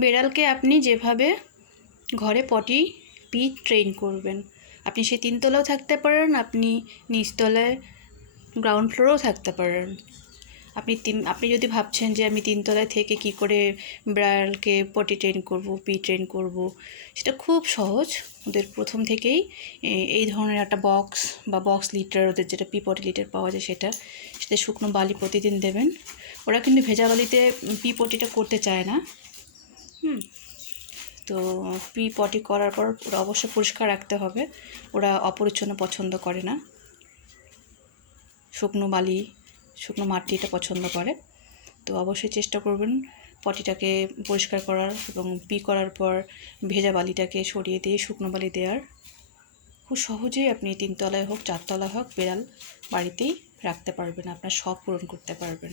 বেড়ালকে আপনি যেভাবে ঘরে পটি পি ট্রেন করবেন, আপনি সেই তিনতলাও থাকতে পারেন, আপনি নিচতলায় গ্রাউন্ড ফ্লোরেও থাকতে পারেন। আপনি যদি ভাবছেন যে আমি তিনতলায় থেকে কি করে বিড়ালকে পটি ট্রেন করব, পি ট্রেন করব, সেটা খুব সহজ। ওদের প্রথম থেকেই এই ধরনের একটা বক্স বা বক্স লিটার, ওদের যেটা পি পটি লিটার পাওয়া যায় সেটা শুকনো বালি প্রতিদিন দেবেন। ওরা কিন্তু ভেজা বালিতে পি পটিটা করতে চায় না। তো পি পটি করার পর ওরা অবশ্যই পরিষ্কার রাখতে হবে। ওরা অপরিচ্ছন্ন পছন্দ করে না, শুকনো বালি শুকনো মাটি এটা পছন্দ করে। তো অবশ্যই চেষ্টা করবেন পটিটাকে পরিষ্কার করার এবং পি করার পর ভেজা বালিটাকে সরিয়ে দিয়ে শুকনো বালি দেওয়ার। খুব সহজেই আপনি তিনতলায় হোক চারতলায় হোক বিড়াল বাড়িতেই রাখতে পারবেন, আপনার শখ পূরণ করতে পারবেন।